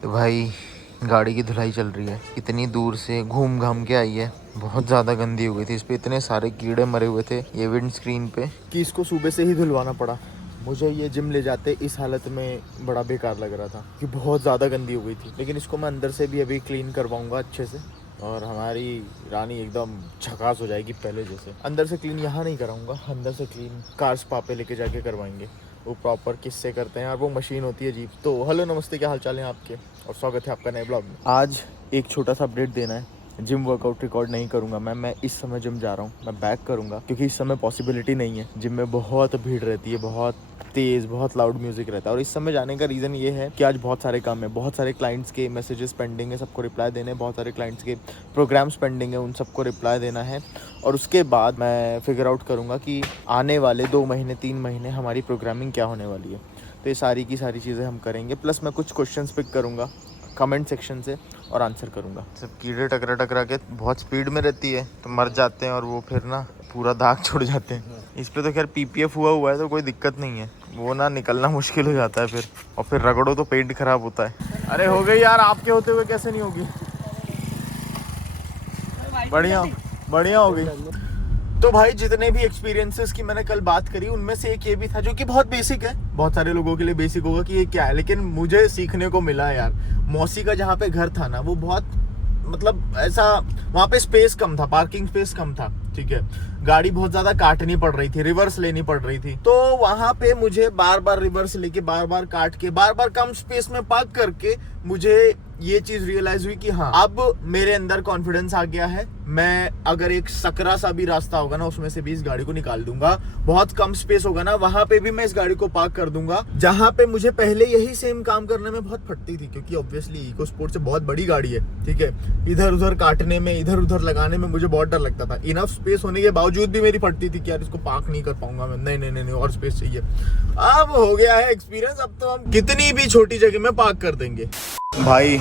तो भाई गाड़ी की धुलाई चल रही है। इतनी दूर से घूम घाम के आई है, बहुत ज़्यादा गंदी हो गई थी। इस पे इतने सारे कीड़े मरे हुए थे ये विंड स्क्रीन पे कि इसको सुबह से ही धुलवाना पड़ा। मुझे ये जिम ले जाते इस हालत में बड़ा बेकार लग रहा था कि बहुत ज़्यादा गंदी हो गई थी। लेकिन इसको मैं अंदर से भी अभी क्लीन करवाऊँगा अच्छे से और हमारी रानी एकदम झकास हो जाएगी पहले जैसे। अंदर से क्लीन यहाँ नहीं कराऊँगा, अंदर से क्लीन कार स्पा पे लेके जाके करवाएंगे। वो प्रॉपर किससे करते हैं और वो मशीन होती है अजीब। तो हेलो नमस्ते, क्या हाल चाल है आपके और स्वागत है आपका नए ब्लॉग में। आज एक छोटा सा अपडेट देना है। जिम वर्कआउट रिकॉर्ड नहीं करूंगा मैं इस समय जिम जा रहा हूँ, मैं बैक करूंगा क्योंकि इस समय पॉसिबिलिटी नहीं है। जिम में बहुत भीड़ रहती है, बहुत तेज़, बहुत लाउड म्यूजिक रहता है। और इस समय जाने का रीज़न ये है कि आज बहुत सारे काम है, बहुत सारे क्लाइंट्स के मैसेजेस पेंडिंग है, सबको रिप्लाई देने, बहुत सारे क्लाइंट्स के प्रोग्राम्स पेंडिंग है, उन सबको रिप्लाई देना है। और उसके बाद मैं फिगर आउट करूँगा कि आने वाले 2 महीने 3 महीने हमारी प्रोग्रामिंग क्या होने वाली है। तो ये सारी की सारी चीज़ें हम करेंगे। प्लस मैं कुछ क्वेश्चंस पिक करूँगा कमेंट सेक्शन से और आंसर करूँगा। सब कीड़े टकरा टकरा के बहुत स्पीड में रहती है तो मर जाते हैं और वो फिर ना पूरा दाग छोड़ जाते हैं। इस पे तो खैर पीपीएफ हुआ है तो कोई दिक्कत नहीं है, वो ना निकलना मुश्किल हो जाता है फिर, और फिर रगड़ो तो पेंट खराब होता है। अरे हो गई यार, आपके होते हुए कैसे नहीं होगी। बढ़िया बढ़िया हो गई। तो भाई जितने भी एक्सपीरियंसेस की मैंने कल बात करी उनमें से एक ये भी था जो कि बहुत बेसिक है, बहुत सारे लोगों के लिए बेसिक होगा कि ये क्या है, लेकिन मुझे सीखने को मिला है यार। मौसी का जहाँ पे घर था ना वो बहुत मतलब ऐसा, वहाँ पे स्पेस कम था, पार्किंग स्पेस कम था, ठीक है। गाड़ी बहुत ज्यादा काटनी पड़ रही थी, रिवर्स लेनी पड़ रही थी। तो वहां पे मुझे बार बार रिवर्स लेके, बार बार काट के, बार बार कम स्पेस में पार्क करके मुझे ये चीज रियलाइज हुई कि हाँ, अब मेरे अंदर कॉन्फिडेंस आ गया है। मैं अगर एक सकरा सा भी रास्ता होगा ना उसमें से भी इस गाड़ी को निकाल दूंगा। बहुत कम स्पेस होगा ना वहां पे भी मैं इस गाड़ी को पार्क कर दूंगा। जहां पे मुझे पहले यही सेम काम करने में बहुत फटती थी, क्योंकि ऑब्वियसली इको स्पोर्ट से बहुत बड़ी गाड़ी है, ठीक है। इधर उधर काटने में, इधर उधर लगाने में मुझे बहुत डर लगता था। इनफ स्पेस होने के बावजूद भी मेरी फटती थी कि यार इसको पार्क नहीं कर पाऊंगा मैं, नहीं और स्पेस चाहिए। अब हो गया है एक्सपीरियंस, अब तो हम कितनी भी छोटी जगह में पार्क कर देंगे। भाई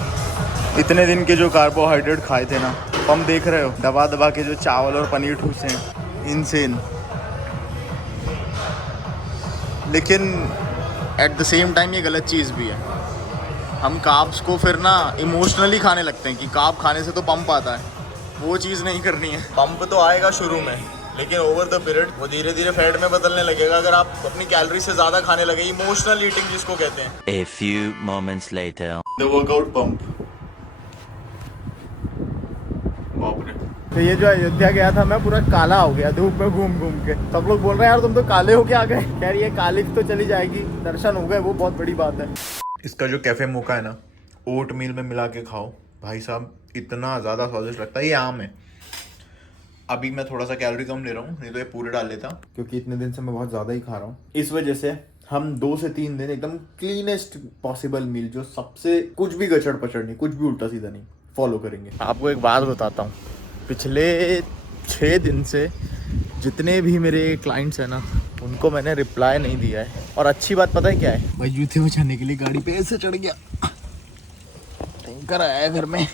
इतने दिन के जो कार्बोहाइड्रेट खाए थे ना, हम देख रहे हो दबा दबा के जो चावल और पनीर ठूसे हैं, इनसेन। लेकिन एट द सेम टाइम ये गलत चीज़ भी है। हम कार्ब्स को फिर ना इमोशनली खाने लगते हैं कि कार्ब खाने से तो पंप आता है, वो चीज़ नहीं करनी है। पंप तो आएगा शुरू में, लेकिन ओवर द पीरियड वो धीरे धीरे फैट में बदलने लगेगा अगर आप अपनी कैलोरी से ज़्यादा खाने लगे। इमोशनल ईटिंग जिसको कहते हैं। A few moments later. The workout pump. तो ये जो अयोध्या गया था मैं, पूरा काला हो गया धूप में घूम घूम के। सब लोग बोल रहे हैं यार तुम तो काले हो के आ गए। यार ये कालिख तो चली जाएगी, दर्शन हो गए, वो बहुत बड़ी बात है। इसका जो कैफे मोका है ना, ओट मील में मिला के खाओ भाई साहब, इतना ज़्यादा स्वादिष्ट लगता है। ये आम है, अभी मैं थोड़ा सा कैलोरी कम ले रहा हूँ, नहीं तो ये पूरे डाल लेता, क्योंकि इतने दिन से मैं बहुत ज़्यादा ही खा रहा हूँ। इस वजह से हम 2 से 3 दिन एकदम क्लीनेस्ट पॉसिबल मील, जो सबसे कुछ भी गचड़ पचड़ नहीं, कुछ भी उल्टा सीधा नहीं, फॉलो करेंगे। आपको एक बात बताता हूँ, पिछले 6 दिन से जितने भी मेरे क्लाइंट्स हैं ना, उनको मैंने रिप्लाई नहीं दिया है। और अच्छी बात पता है क्या है भाई, जूते बचाने के लिए गाड़ी पे ऐसे चढ़ गया, टैंकर आया घर में।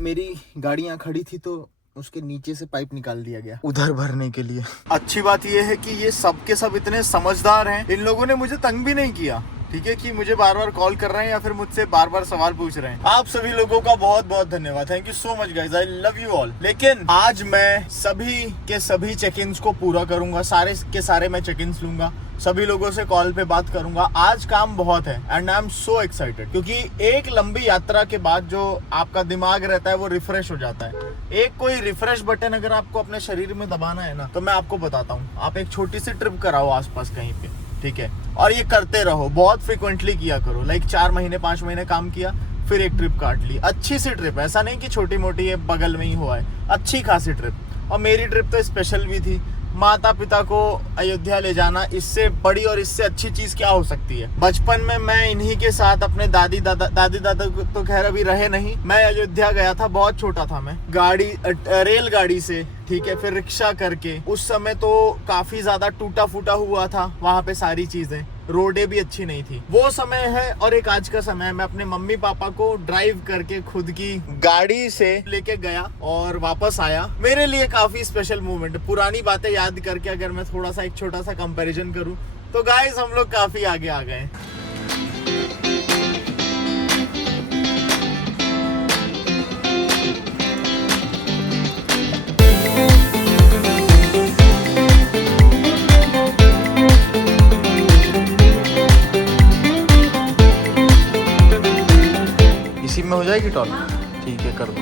मेरी गाड़ी यहाँ खड़ी थी तो उसके नीचे से पाइप निकाल दिया गया उधर भरने के लिए। अच्छी बात ये है कि ये सब के सब इतने समझदार हैं, इन लोगों ने मुझे तंग भी नहीं किया, ठीक है, कि मुझे बार बार कॉल कर रहे हैं या फिर मुझसे बार बार सवाल पूछ रहे हैं। आप सभी लोगों का बहुत बहुत धन्यवाद, thank you so much guys, I love you all. लेकिन आज मैं सभी के सभी चेक इन्स को पूरा करूंगा, सारे के सारे मैं चेक इन्स लूंगा, सभी लोगों से कॉल पे बात करूंगा। आज काम बहुत है and I am so excited, क्योंकि एक लंबी यात्रा के बाद जो आपका दिमाग रहता है वो रिफ्रेश हो जाता है। एक कोई रिफ्रेश बटन अगर आपको अपने शरीर में दबाना है ना, तो मैं आपको बताता हूँ, आप एक छोटी सी ट्रिप कराओ आसपास कहीं पे, ठीक है, और ये करते रहो, बहुत फ्रिक्वेंटली किया करो। लाइक 4 महीने 5 महीने काम किया, फिर एक ट्रिप काट ली, अच्छी सी ट्रिप, ऐसा नहीं कि छोटी मोटी ये बगल में ही हुआ है, अच्छी खासी ट्रिप। और मेरी ट्रिप तो स्पेशल भी थी, माता पिता को अयोध्या ले जाना, इससे बड़ी और इससे अच्छी चीज क्या हो सकती है। बचपन में मैं इन्हीं के साथ, अपने दादी दादा तो खैर अभी रहे नहीं, मैं अयोध्या गया था, बहुत छोटा था मैं, गाड़ी रेलगाड़ी से, ठीक है, फिर रिक्शा करके। उस समय तो काफी ज्यादा टूटा फूटा हुआ था वहां पे सारी चीजें, रोडें भी अच्छी नहीं थी, वो समय है। और एक आज का समय है, मैं अपने मम्मी पापा को ड्राइव करके खुद की गाड़ी से लेके गया और वापस आया। मेरे लिए काफी स्पेशल मोमेंट, पुरानी बातें याद करके अगर मैं थोड़ा सा एक छोटा सा कंपैरिजन करूं तो गाइस हम लोग काफी आगे आ गए। इसी में हो जाएगी टॉल? ठीक है, कर दो।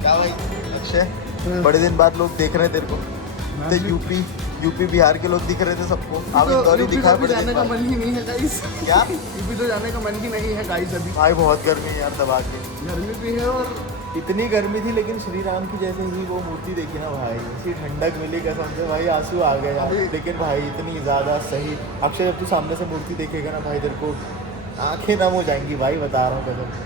क्या भाई अक्षय, बड़े दिन बाद लोग देख रहे हैं तेरे को। तो यूपी बिहार के लोग दिख रहे थे सबको। आप इंदौरी दिखा बड़े जाने का मन ही नहीं है गाइस। क्या? यूपी तो जाने का मन ही नहीं है गाइस अभी। भाई बहुत गर्मी है यार, दबा के गर्मी भी है और इतनी गर्मी थी, लेकिन श्री राम की जैसे ही वो मूर्ति देखी ना भाई, इसी ठंडक मिली कसम से भाई, आंसू आ गए यार। लेकिन भाई इतनी ज़्यादा सही। अक्षय जब तू सामने से मूर्ति देखेगा ना भाई, तेरे को आंखें नम हो जाएंगी भाई, बता रहा हूँ कसम से।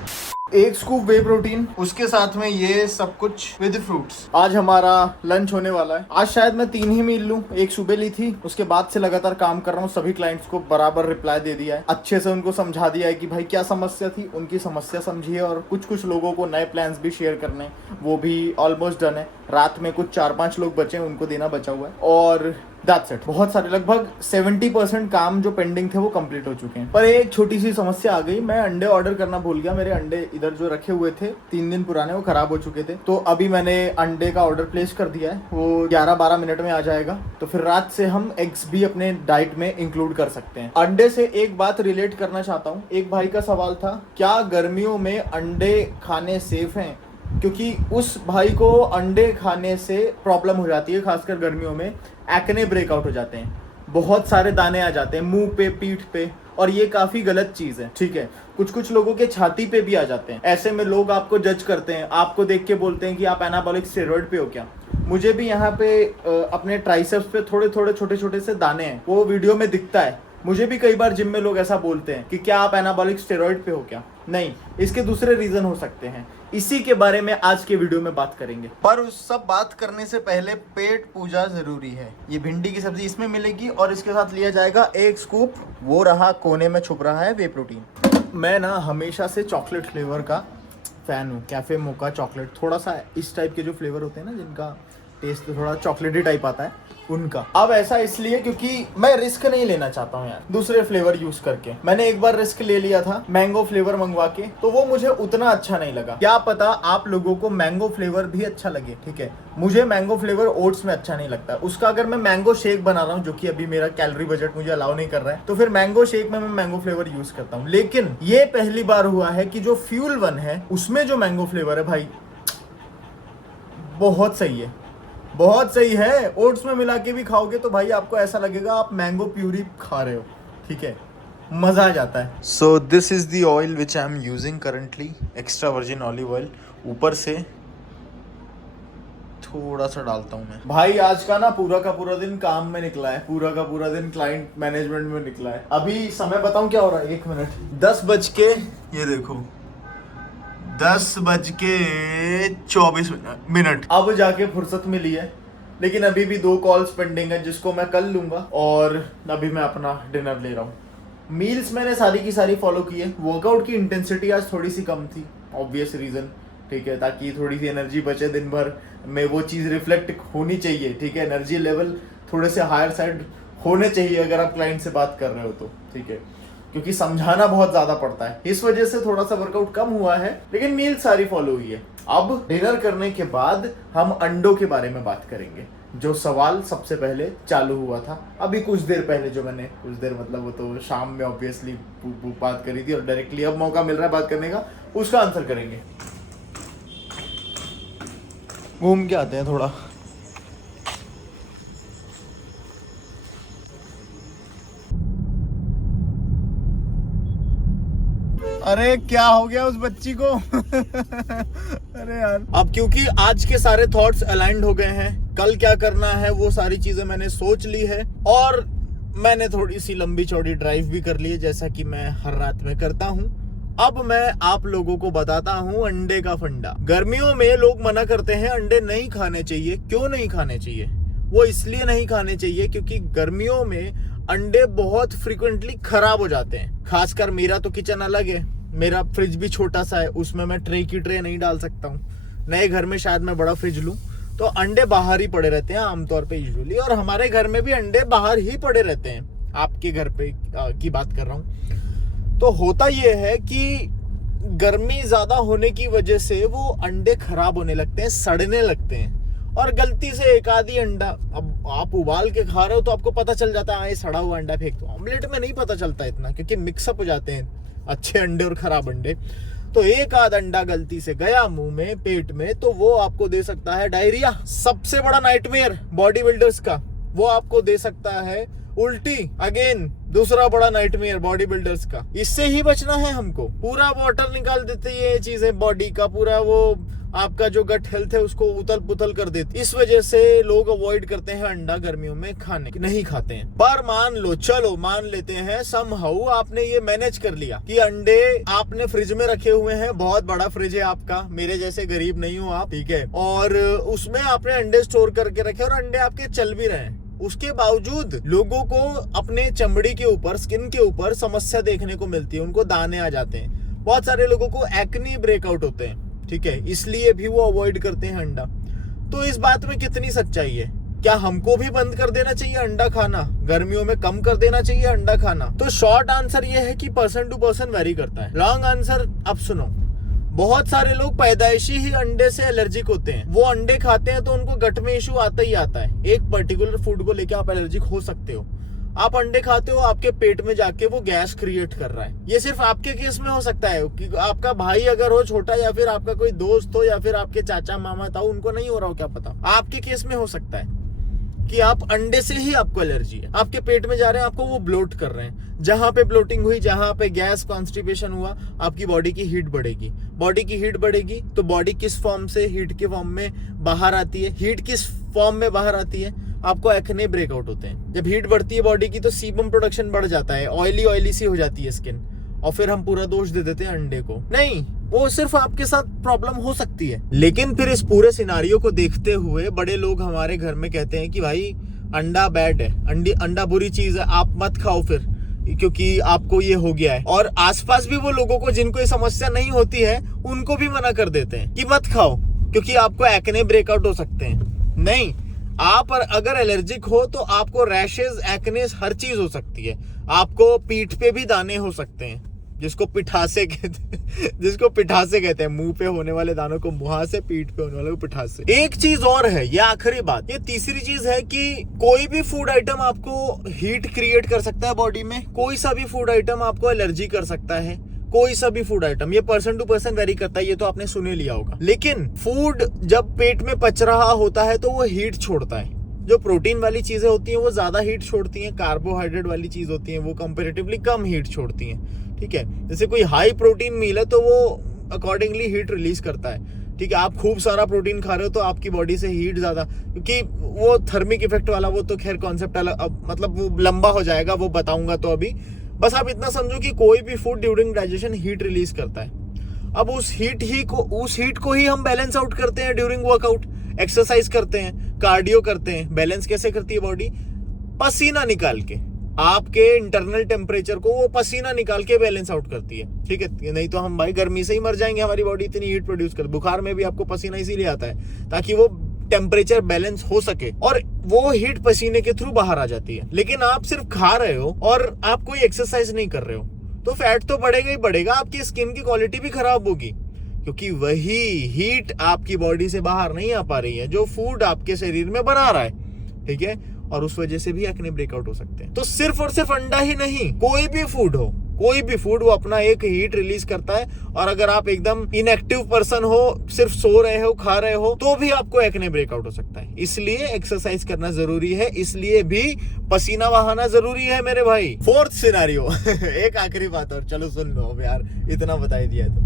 एक स्कूप वे प्रोटीन, उसके साथ में ये सब कुछ विद फ्रूट्स। आज हमारा लंच होने वाला है। आज शायद मैं 3 ही मील लूं, एक सुबह ली थी, उसके बाद से लगातार काम कर रहा हूँ। सभी क्लाइंट्स को बराबर रिप्लाई दे दिया है, अच्छे से उनको समझा दिया है कि भाई क्या समस्या थी, उनकी समस्या समझिए, और कुछ लोगों को नए प्लान्स भी शेयर करने, वो भी ऑलमोस्ट डन है। रात में कुछ 4-5 लोग बचे, उनको देना बचा हुआ है, और दैट्स इट। बहुत सारे, लगभग 70% काम जो पेंडिंग थे वो कंप्लीट हो चुके हैं। पर एक छोटी सी समस्या आ गई, मैं अंडे ऑर्डर करना भूल गया। मेरे अंडे इधर जो रखे हुए थे 3 दिन पुराने, वो खराब हो चुके थे। तो अभी मैंने अंडे का ऑर्डर प्लेस कर दिया है, वो 11-12 मिनट में आ जाएगा। तो फिर रात से हम एग्स भी अपने डाइट में इंक्लूड कर सकते हैं। अंडे से एक बात रिलेट करना चाहता हूँ। एक भाई का सवाल था, क्या गर्मियों में अंडे खाने सेफ हैं? क्योंकि उस भाई को अंडे खाने से प्रॉब्लम हो जाती है, खासकर गर्मियों में एक्ने ब्रेकआउट हो जाते हैं, बहुत सारे दाने आ जाते हैं मुंह पे, पीठ पे, और ये काफी गलत चीज है। ठीक है, कुछ लोगों के छाती पे भी आ जाते हैं। ऐसे में लोग आपको जज करते हैं, आपको देख के बोलते हैं कि आप एनाबॉलिक स्टेरॉइड पे हो क्या। मुझे भी यहाँ पे अपने ट्राइसेप्स पे थोड़े छोटे से दाने हैं, वो वीडियो में दिखता है। मुझे भी कई बार जिम में लोग ऐसा बोलते हैं कि क्या आप एनाबॉलिक स्टेरॉइड पे हो क्या। नहीं, इसके दूसरे रीजन हो सकते हैं, इसी के बारे में आज के वीडियो में बात करेंगे। पर उस सब बात करने से पहले पेट पूजा जरूरी है। ये भिंडी की सब्जी इसमें मिलेगी, और इसके साथ लिया जाएगा एक स्कूप, वो रहा कोने में छुप रहा है, वे प्रोटीन। मैं ना हमेशा से चॉकलेट फ्लेवर का फैन हूँ। कैफे मोका चॉकलेट, थोड़ा सा इस टाइप के जो फ्लेवर होते हैं ना, जिनका टेस्ट थोड़ा चॉकलेटी टाइप आता है, उनका। अब ऐसा इसलिए क्योंकि मैं रिस्क नहीं लेना चाहता हूँ यार दूसरे फ्लेवर यूज करके। मैंने एक बार रिस्क ले लिया था मैंगो फ्लेवर मंगवा के, तो वो मुझे उतना अच्छा नहीं लगा। क्या पता आप लोगों को मैंगो फ्लेवर भी अच्छा लगे। ठीक है, मुझे मैंगो फ्लेवर ओट्स में अच्छा नहीं लगता। उसका अगर मैं मैंगो शेक बना रहा हूँ, जो कि अभी मेरा कैलोरी बजट मुझे अलाउ नहीं कर रहा है, तो फिर मैंगो शेक में मैं मैंगो फ्लेवर यूज करता हूँ। लेकिन ये पहली बार हुआ है कि जो फ्यूल वन है उसमें जो मैंगो फ्लेवर है भाई, बहुत सही है, बहुत सही है। ओट्स में मिला के भी खाओगे तो भाई आपको ऐसा लगेगा आप मैंगो प्यूरी खा रहे हो। ठीक है, मजा आ जाता है। So this is the oil which I am using currently, extra virgin olive oil. ऊपर से थोड़ा सा डालता हूँ मैं। भाई आज का ना पूरा का पूरा दिन काम में निकला है, पूरा का पूरा दिन क्लाइंट मैनेजमेंट में निकला है। अभी समय बताऊं क्या हो रहा है, 1 मिनट, 10 बज के, ये देखो 10:24 मिनट। अब जाके फुर्सत मिली है, लेकिन अभी भी 2 कॉल्स पेंडिंग है, जिसको मैं कल लूंगा। और अभी मैं अपना डिनर ले रहा हूँ। मील्स मैंने सारी की सारी फॉलो की है। वर्कआउट की इंटेंसिटी आज थोड़ी सी कम थी, ऑब्वियस रीजन। ठीक है, ताकि थोड़ी सी एनर्जी बचे दिन भर में, वो चीज़ रिफ्लेक्ट होनी चाहिए। ठीक है, एनर्जी लेवल थोड़े से हायर साइड होने चाहिए अगर आप क्लाइंट से बात कर रहे हो तो। ठीक है, क्योंकि समझाना बहुत ज्यादा पड़ता है, इस वजह से थोड़ा सा वर्कआउट कम हुआ है, लेकिन मील सारी फॉलो हुई है। अब डिनर करने के बाद हम अंडों के बारे में बात करेंगे, जो सवाल सबसे पहले चालू हुआ था अभी कुछ देर पहले, जो मैंने कुछ देर मतलब वो तो शाम में ऑब्वियसली बात करी थी, और डायरेक्टली अब मौका मिल रहा है बात करने का, उसका आंसर करेंगे। घूम के आते हैं थोड़ा। अरे क्या हो गया उस बच्ची को अरे यार, अब क्योंकि आज के सारे थॉट्स अलाइंड हो गए हैं, कल क्या करना है वो सारी चीजें मैंने सोच ली है, और मैंने थोड़ी सी लंबी चौड़ी ड्राइव भी कर ली है, जैसा कि मैं हर रात में करता हूँ। अब मैं आप लोगों को बताता हूँ अंडे का फंडा। गर्मियों में लोग मना करते हैं अंडे नहीं खाने चाहिए। क्यों नहीं खाने चाहिए? वो इसलिए नहीं खाने चाहिए क्योंकि गर्मियों में अंडे बहुत फ्रिक्वेंटली खराब हो जाते हैं। खासकर मेरा तो किचन अलग है, मेरा फ्रिज भी छोटा सा है, उसमें मैं ट्रे की ट्रे नहीं डाल सकता हूँ। नए घर में शायद मैं बड़ा फ्रिज लूँ, तो अंडे बाहर ही पड़े रहते हैं आमतौर पे यूजुअली, और हमारे घर में भी अंडे बाहर ही पड़े रहते हैं। आपके घर पे की बात कर रहा हूँ। तो होता ये है कि गर्मी ज्यादा होने की वजह से वो अंडे खराब होने लगते हैं, सड़ने लगते हैं, और गलती से एक आधी अंडा, अब आप उबाल के खा रहे हो तो आपको पता चल जाता है ये सड़ा हुआ अंडा फेंक दो। ऑमलेट में नहीं पता चलता इतना, क्योंकि मिक्सअप हो जाते हैं अच्छे अंडे और खराब अंडे। तो एक आध अंडा गलती से गया मुंह में, पेट में, तो वो आपको दे सकता है डायरिया। सबसे बड़ा नाइटमेयर बॉडी बिल्डर्स का, वो आपको दे सकता है उल्टी। अगेन दूसरा बड़ा नाइटमेयर बॉडी बिल्डर्स का। इससे ही बचना है हमको। पूरा वाटर निकाल देते ये चीजें बॉडी का, पूरा वो आपका जो गट हेल्थ है उसको उथल पुथल कर देती। इस वजह से लोग अवॉइड करते हैं अंडा गर्मियों में खाने, नहीं खाते हैं। पर मान लो, चलो मान लेते हैं समहाउ आपने ये मैनेज कर लिया कि अंडे आपने फ्रिज में रखे हुए हैं, बहुत बड़ा फ्रिज है आपका, मेरे जैसे गरीब नहीं हो आप, ठीक है, और उसमें आपने अंडे स्टोर करके रखे और अंडे आपके चल भी रहे हैं। उसके बावजूद लोगों को अपने चमड़ी के ऊपर, स्किन के ऊपर समस्या देखने को मिलती है, उनको दाने आ जाते हैं, बहुत सारे लोगों को एक्ने ब्रेकआउट होते हैं, ठीक है, इसलिए भी वो अवॉइड करते हैं अंडा। तो इस बात में कितनी सच्चाई है? क्या हमको भी बंद कर देना चाहिए अंडा खाना, गर्मियों में कम कर देना चाहिए अंडा खाना? तो शॉर्ट आंसर ये है कि पर्सन टू पर्सन वेरी करता है। लॉन्ग आंसर अब सुनो, बहुत सारे लोग पैदाइशी ही अंडे से एलर्जिक होते हैं। वो अंडे खाते हैं तो उनको गट में इशू आता ही आता है। एक पर्टिकुलर फूड को लेके आप एलर्जिक हो सकते हो। आप अंडे खाते हो, आपके पेट में जाके वो गैस क्रिएट कर रहा है। ये सिर्फ आपके केस में हो सकता है कि आपका भाई अगर हो छोटा, या फिर आपका कोई दोस्त हो, या फिर आपके चाचा मामा था, उनको नहीं हो रहा हो, क्या पता। आपके केस में हो सकता है कि आप अंडे से ही आपको एलर्जी है, आपके पेट में जा रहे हैं, आपको वो ब्लोट कर रहे हैं। जहां पे ब्लोटिंग हुई, जहां पे गैस कॉन्स्टिपेशन हुआ, आपकी बॉडी की हीट बढ़ेगी। बॉडी की हीट बढ़ेगी तो बॉडी किस फॉर्म से, हीट के फॉर्म में बाहर आती है। हीट किस फॉर्म में बाहर आती है? आपको एक्ने ब्रेकआउट होते हैं। जब हीट बढ़ती है बॉडी की तो सीबम प्रोडक्शन बढ़ जाता है, ऑयली सी हो जाती है स्किन, और फिर हम पूरा दोष दे देते हैं अंडे को। नहीं, वो सिर्फ आपके साथ प्रॉब्लम हो सकती है। लेकिन फिर इस पूरे सिनारियो को देखते हुए बड़े लोग हमारे घर में कहते हैं कि भाई अंडा बैड है, अंडा बुरी चीज है, आप मत खाओ फिर, क्योंकि आपको ये हो गया है। और आसपास भी वो लोगों को जिनको ये समस्या नहीं होती है, उनको भी मना कर देते हैं कि मत खाओ क्योंकि आपको एक्ने ब्रेकआउट हो सकते हैं। नहीं, आप अगर एलर्जिक हो तो आपको रैशेस, एक्नेस, हर चीज हो सकती है। आपको पीठ पे भी दाने हो सकते हैं, जिसको पिठासे कहते हैं। मुंह पे होने वाले दानों को मुहासे, पीठ पे होने वाले को पिठासे। एक चीज और है, ये आखिरी बात, ये तीसरी चीज है कि कोई भी फूड आइटम आपको हीट क्रिएट कर सकता है बॉडी में। कोई सा भी फूड आइटम आपको एलर्जी कर सकता है, कोई सा भी फूड आइटम। ये पर्सन टू पर्सन वेरी करता है, ये तो आपने सुने लिया होगा। लेकिन फूड जब पेट में पच रहा होता है तो वो हीट छोड़ता है। जो प्रोटीन वाली चीजें होती हैं वो ज्यादा हीट छोड़ती हैं, कार्बोहाइड्रेट वाली चीज होती हैं वो कंपैरेटिवली कम हीट छोड़ती हैं, ठीक है। जैसे कोई हाई प्रोटीन मील है तो वो अकॉर्डिंगली हीट रिलीज करता है, ठीक है। आप खूब सारा प्रोटीन खा रहे हो तो आपकी बॉडी से हीट ज्यादा, क्योंकि वो थर्मिक इफेक्ट वाला, वो तो खैर कॉन्सेप्ट मतलब वो लंबा हो जाएगा, वो बताऊंगा। तो अभी बस आप इतना समझो कि कोई भी food during digestion heat release करता है। अब उस हीट को ही हम बैलेंस आउट करते हैं ड्यूरिंग वर्कआउट। एक्सरसाइज करते हैं, कार्डियो करते हैं। बैलेंस कैसे करती है बॉडी? पसीना निकाल के, आपके इंटरनल टेम्परेचर को वो पसीना निकाल के बैलेंस आउट करती है, ठीक है। नहीं तो हम भाई गर्मी से ही मर जाएंगे, हमारी बॉडी इतनी हीट प्रोड्यूस कर। बुखार में भी आपको पसीना इसीलिए आता है ताकि वो टेम्परेचर बैलेंस हो सके, और वो हीट पसीने के थ्रू बाहर आ जाती है। लेकिन आप सिर्फ खा रहे हो और आप कोई एक्सरसाइज नहीं कर रहे हो तो फैट तो बढ़ेगा ही बढ़ेगा, आपकी स्किन की क्वालिटी भी खराब होगी, क्योंकि वही हीट आपकी बॉडी से बाहर नहीं आ पा रही है जो फूड आपके शरीर में बना रहा है, ठीक है। और उस वजह से भी एक्ने ब्रेकआउट हो सकते हैं। तो सिर्फ और सिर्फ अंडा ही नहीं, कोई भी फूड हो, कोई भी फूड, वो अपना एक हीट रिलीज करता है। और अगर आप एकदम इनएक्टिव पर्सन हो, सिर्फ सो रहे हो, खा रहे हो, तो भी आपको एक्ने ब्रेकआउट हो सकता है। इसलिए एक्सरसाइज करना जरूरी है, इसलिए भी पसीना बहाना जरूरी है मेरे भाई। फोर्थ सिनेरियो एक आखिरी बात और, चलो सुन लो अब यार, इतना बता ही दिया तो।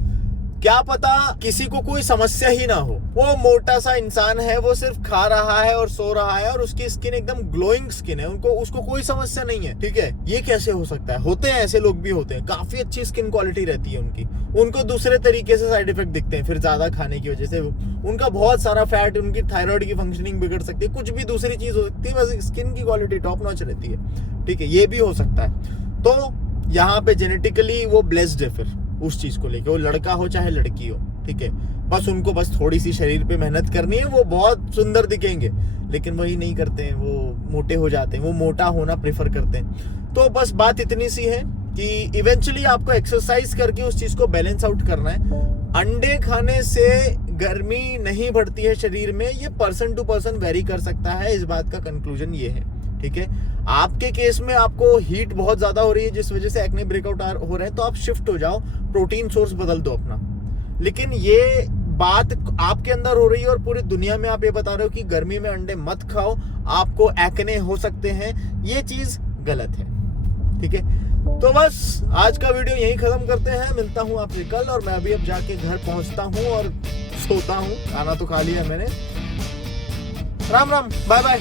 क्या पता किसी को कोई समस्या ही ना हो, वो मोटा सा इंसान है, वो सिर्फ खा रहा है और सो रहा है और उसकी स्किन एकदम ग्लोइंग स्किन है, उसको कोई समस्या नहीं है, ठीक है। ये कैसे हो सकता है? होते हैं ऐसे लोग भी, होते हैं, काफी अच्छी स्किन क्वालिटी रहती है उनकी, उनको दूसरे तरीके से साइड इफेक्ट दिखते हैं फिर ज्यादा खाने की वजह से। उनका बहुत सारा फैट, उनकी थायराइड की फंक्शनिंग बिगड़ सकती है, कुछ भी दूसरी चीज हो सकती है, बस स्किन की क्वालिटी टॉप नॉच रहती है, ठीक है। ये भी हो सकता है। तो यहाँ पे जेनेटिकली वो ब्लेस्ड है फिर उस चीज को लेके, वो लड़का हो चाहे लड़की हो, ठीक है। बस उनको बस थोड़ी सी शरीर पे मेहनत करनी है, वो बहुत सुंदर दिखेंगे, लेकिन वही नहीं करते हैं, वो मोटे हो जाते हैं, वो मोटा होना प्रेफर करते हैं। तो बस बात इतनी सी है कि इवेंचुअली आपको एक्सरसाइज करके उस चीज को बैलेंस आउट करना है। अंडे खाने से गर्मी नहीं बढ़ती है शरीर में, ये पर्सन टू पर्सन वेरी कर सकता है। इस बात का कंक्लूजन ये है, ठीक है। आपके केस में आपको हीट बहुत ज्यादा हो रही है जिस वजह से एक्ने ब्रेकआउट हो रहे हैं, तो आप शिफ्ट हो जाओ, प्रोटीन सोर्स बदल दो अपना। लेकिन ये बात आपके अंदर हो रही है और पूरी दुनिया में आप ये बता रहे हो कि गर्मी में अंडे मत खाओ, आपको एक्ने हो सकते हैं, ये चीज गलत है, ठीक है। तो बस आज का वीडियो यहीं खत्म करते हैं, मिलता हूं आपसे कल। और मैं अभी अब जाके घर पहुंचता हूं और सोता हूं, खाना तो खा लिया मैंने। Ram Ram, bye bye.